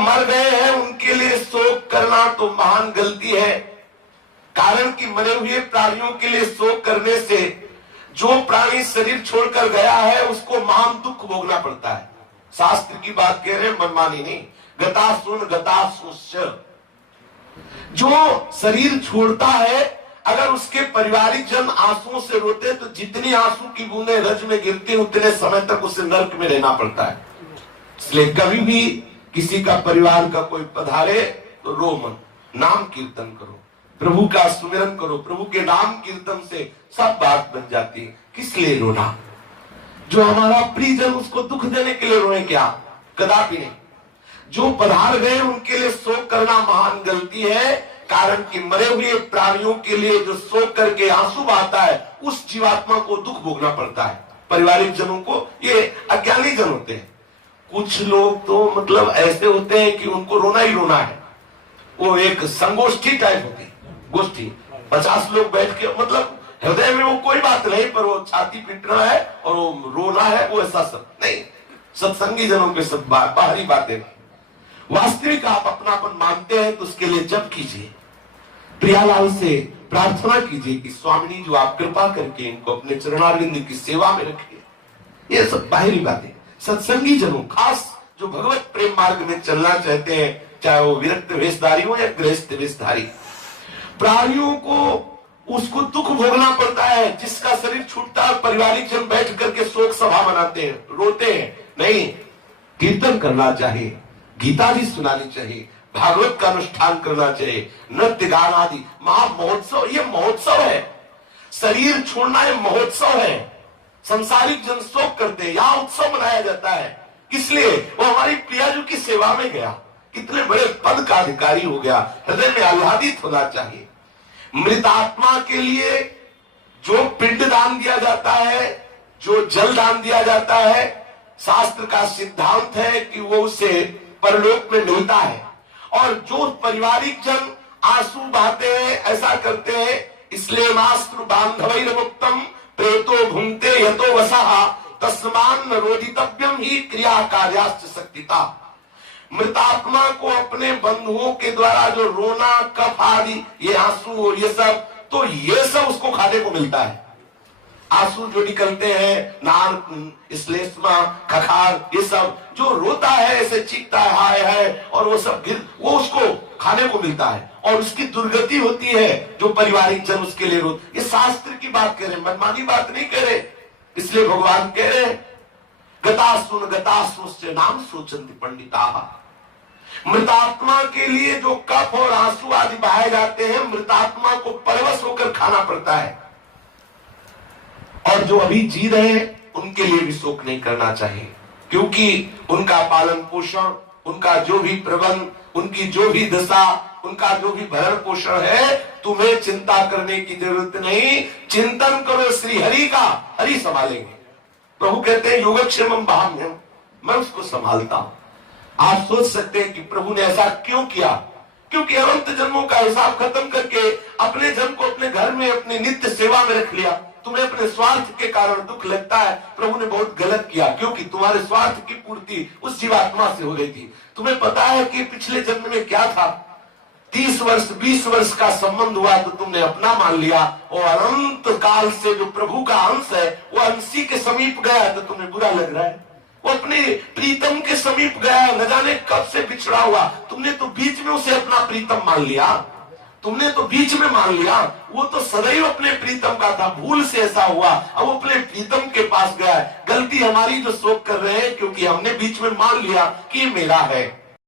मर गए हैं उनके लिए शोक करना तो महान गलती है, कारण कि मरे हुए प्राणियों के लिए शोक करने से जो प्राणी शरीर छोड़कर गया है उसको महान दुख भोगना पड़ता है। शास्त्र की बात कह रहे हैं, मनमानी नहीं। गतासुश्च, जो शरीर छोड़ता है अगर उसके पारिवारिक जन आंसुओं से रोते तो जितनी आंसू की बूंदें रज में गिरती उतने समय तक उसे नरक में रहना पड़ता है। इसलिए कभी भी किसी का परिवार का कोई पधारे तो रो मत, नाम कीर्तन करो, प्रभु का सुमिरन करो। प्रभु के नाम कीर्तन से सब बात बन जाती है। किस लिए रोना? जो हमारा प्रियजन उसको दुख देने के लिए रोए क्या? कदापि नहीं। जो पधार गए उनके लिए शोक करना महान गलती है, कारण कि मरे हुए प्राणियों के लिए जो शोक करके आंसू बहाता है उस जीवात्मा को दुख भोगना पड़ता है। पारिवारिक जनों को, ये अज्ञानी जन होते हैं। कुछ लोग तो मतलब ऐसे होते हैं कि उनको रोना ही रोना है। वो एक संगोष्ठी टाइप होती है, गोष्ठी, 50 लोग बैठ के, मतलब हृदय में वो कोई बात नहीं पर वो छाती पीटना है और वो रोना है, वो ऐसा सब नहीं। सत्संगी जनों के सब बाहरी बातें। वास्तविक आप अपनापन मानते हैं तो उसके लिए जप कीजिए, प्रियालाल से प्रार्थना कीजिए कि स्वामिनी जो आप कृपा करके इनको अपने चरणारविंद की सेवा में रखिए। ये सब बाहरी बातें। सत्संगी जनों, खास जो भगवत प्रेम मार्ग में चलना चाहते हैं, चाहे वो विरक्त वेशधारी हो या गृहस्थ वेशधारी, प्राणियों को उसको दुख भोगना पड़ता है। जिसका शरीर छूटता है पारिवारिक जन बैठ करके शोक सभा मनाते हैं, रोते हैं। नहीं, कीर्तन करना चाहिए, गीता भी सुनानी चाहिए, भागवत का अनुष्ठान करना चाहिए, नृत्य गान आदि महामहोत्सव। ये महोत्सव है, शरीर छोड़ना ये महोत्सव है। संसारिक जन शोक करते हैं, यहाँ उत्सव मनाया जाता है। इसलिए वो हमारी प्रियाजू की सेवा में गया, कितने बड़े पद का अधिकारी हो गया, हृदय में आह्लादित होना चाहिए। मृत आत्मा के लिए जो पिंड दान दिया जाता है, जो जल दान दिया जाता है, शास्त्र का सिद्धांत है कि वो उसे परलोक में मिलता है। और जो पारिवारिक जन आंसू बहाते हैं, ऐसा करते हैं, इसलिए मास्तु बांधवैर्मुक्तम प्रेतो भुंक्ते यतो वसः तस्मान् रोदितव्यम ही क्रिया कार्याश्च शक्तिता। मृतात्मा को अपने बंधुओं के द्वारा जो रोना, कफ आदि, ये आंसू, ये सब, तो ये सब उसको खाने को मिलता है। आंसू जो निकलते हैं, नाक, श्लेष्मा, खखार, ये सब जो रोता है, ऐसे चीखता है हाय हाय, और वो सब वो उसको खाने को मिलता है और उसकी दुर्गति होती है जो पारिवारिक जन उसके लिए रोते। ये शास्त्र की बात कह रहे, मनमानी बात नहीं कह रहे। इसलिए भगवान कह रहे गतासुश्च नाम सोचन्ति पंडिताः। मृतात्मा के लिए जो कफ और आंसू आदि बहाए जाते हैं, मृतात्मा को परवश होकर खाना पड़ता है। और जो अभी जी रहे हैं उनके लिए भी शोक नहीं करना चाहिए, क्योंकि उनका पालन पोषण, उनका जो भी प्रबंध, उनकी जो भी दशा, उनका जो भी भरण पोषण है, तुम्हें चिंता करने की जरूरत नहीं। चिंतन करो श्री हरि का, हरि संभालेंगे। प्रभु कहते हैं योगक्षेमम वहाम्यहम्, मैं उसको संभालता हूं। आप सोच सकते हैं कि प्रभु ने ऐसा क्यों किया? क्योंकि अनंत जन्मों का हिसाब खत्म करके अपने जन को अपने घर में अपनी नित्य सेवा में रख लिया। तुम्हें अपने स्वार्थ के कारण दुख लगता है, प्रभु ने बहुत गलत किया, क्योंकि तुम्हारे स्वार्थ की पूर्ति उस जीवात्मा से हो रही थी। तुम्हें पता है कि पिछले जन्म में क्या था? 30 वर्ष 20 वर्ष का संबंध हुआ तो तुमने अपना मान लिया, और अनंत काल से जो प्रभु का अंश है वो अंशी के समीप गया तो तुम्हें बुरा लग रहा है। वो अपने प्रीतम के समीप गया, न जाने कब से बिछड़ा हुआ, तुमने तो बीच में उसे अपना प्रीतम मान लिया। तुमने तो बीच में मान लिया, वो तो सदैव अपने प्रीतम का था, भूल से ऐसा हुआ, अब वो अपने प्रीतम के पास गया है। गलती हमारी जो शोक कर रहे हैं, क्योंकि हमने बीच में मान लिया कि ये मेरा है।